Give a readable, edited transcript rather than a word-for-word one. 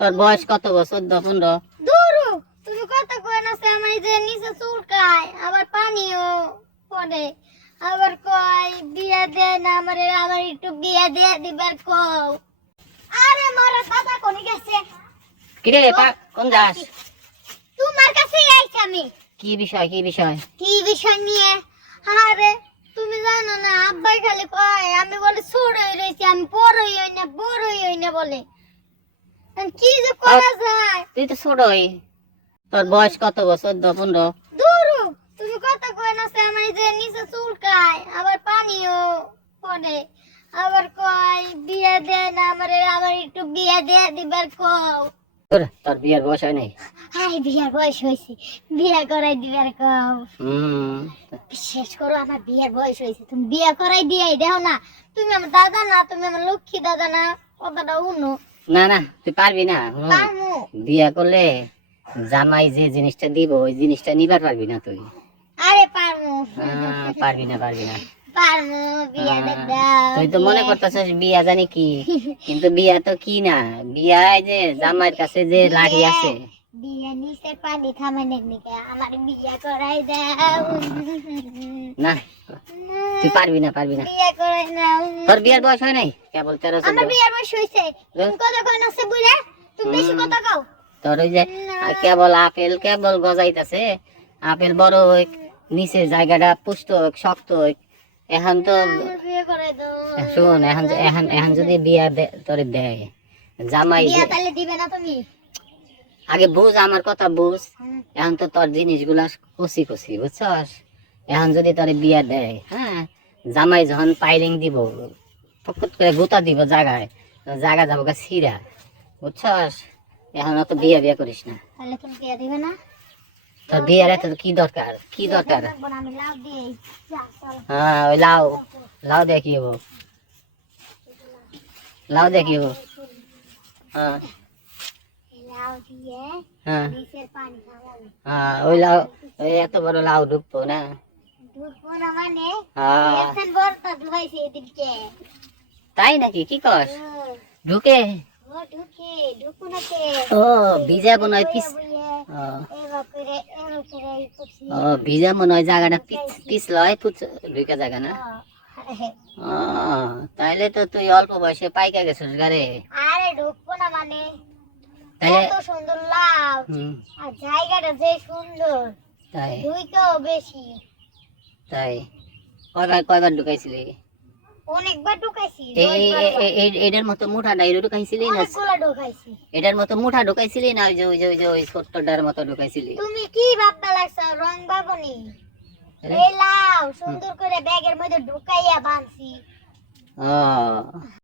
তোর বয়স কত গো? 14-15? দূরু তুমি কথা কই না সে আমার এই যে নিচে চুলকায় আবার পানিও পড়ে আবার কয় বিয়া দে না আমারে আমার একটু বিয়া দিয়ে দিবার কও। আরে মোরা দাদা কোনি গেছে? কিরে কোন যাস? তোমার কাছে আইছি আমি। কি বিষয় কি বিষয়? কি বিষয় নিয়ে? আরে তুমি জানো না আব্বাই খালি কয় আমি বলে ছোট হই রইছি আমি বড়ই হই না বড়ই হই না বলে। এখন কি যে করা যায়? তুই তো ছোটই, তোর বয়স কত গো? 14-15? দূরু তুমি কথা কই না সে আমার এই যে নিচে চুলকায় আবার পানিও পড়ে আবার কয় বিয়া দে না আমারে আমার একটু বিয়া দিয়ে দিবার কও। তোর বিয়ের বয়স হয় নাই? হাই বিয়ার বয়স হয়েছে বিয়া করাই দিবার কও। হুম। বিশ্বাস করো আমার বিয়ের বয়স হয়েছে তুমি বিয়া করাই দিয়াই দেও না। তুমি আমার দাদা না তুমি আমার লক্ষ্মী দাদা না কথাটা উনো। না না তুই পারবি না। পারমু বিয়া করলে জামাই যে জিনিসটা দিব ওই জিনিসটা নিবার পারবি না তুই। আরে পারমু পারবি না পারবি না। পারমু বিয়া দাও। তুই তো মনে করতেছিস বিয়া জানি কি, কিন্তু বিয়া তো কি না। বিয়া এই যে জামাইয়ের কাছে যে লাঠি আছে। বিয়া নিচে পানি থামানের নিকে আমার বিয়া করাই দাও। না তুই পারবি না পারবি না। বিয়া করাই দাও। তোর বিয়ার বয়স হয় নাই? কেবল 13-14। আমার বিয়ার বয়স হইছে তুমি কথা কই না সে বুইরা তুমি বেশি কথা কও। তোর ওই যে কেবল আপেল কেবল গজাইতেছে, আপেল বড় হোক, নিচে জায়গাটা পুষ্ট হোক শক্ত হোক। এখন তো আমার বিয়া করাই দাও। শোন, এখন এখন এখন যদি বিয়া তোরে দেয় জামাই বিয়া তাহলে দিবে না তুমি? আগে বুঝ আমার কথা বুঝ। এখন তো তোর জিনিসগুলা কচি কচি বুঝছস। এখন যদি তোরে বিয়া দেয়, হ্যাঁ, জামাই যখন পাইলিং দিব ফকত করে গোতা দিব জায়গায়, জায়গা যাবো গা ছিঁড়া বুঝছস। এখন অত বিয়া বিয়া করিস না। তাহলে তুমি বিয়া দিবে না? তোর বিয়ার এত কি দরকার? কি দরকার? আমি লাভ দিই যা চল। হ্যাঁ ওই লাউ লাউ দিয়ে কি হবো? লাউ দিয়ে কি হবো? হ্যাঁ লাউ দিয়ে হ্যাঁ নিচের পানি থামাবো। হ্যাঁ ওই লাউ, ওই এত বড় লাউ ঢুকবো না। ঢুকবো না মানে হ্যাঁ এখন বর্তা ঢুকাইছে এদিকে। তাই নাকি? কি কস? ঢুকে? ও ঢুকে ঢুকবো না কে? ও ভিজা মনে হয় পিস। ও এবার করে এই করছি। ও ভিজা মনে হয় জায়গাটা পিস লয় ঢুকা জায়গা না। ও তাইলে তো তুই অল্প বয়সে পাইকা গেছিস গারে। আরে ঢুকবো না মানে তাইলে এত সুন্দর লাউ আর জায়গাটা যে সুন্দর তাই ঢুকেও বেশি। তাই কয়বার ঢুকাইছিলি? অনেকবার ঢুকাইছি এটার মতো মুঠা ডাইল ঢুকাইছিলি না? অনেকগুলো ঢুকাইছি। এটার মতো মুঠা ঢুকাইছিলি না ওই ছোট্টটার মতো ঢুকাইছিলি? তুমি কি ভাবতে লাগছো রং বাবনি? এই লাউ সুন্দর করে ব্যাগের মধ্যে ঢুকাইয়া বানছি। ও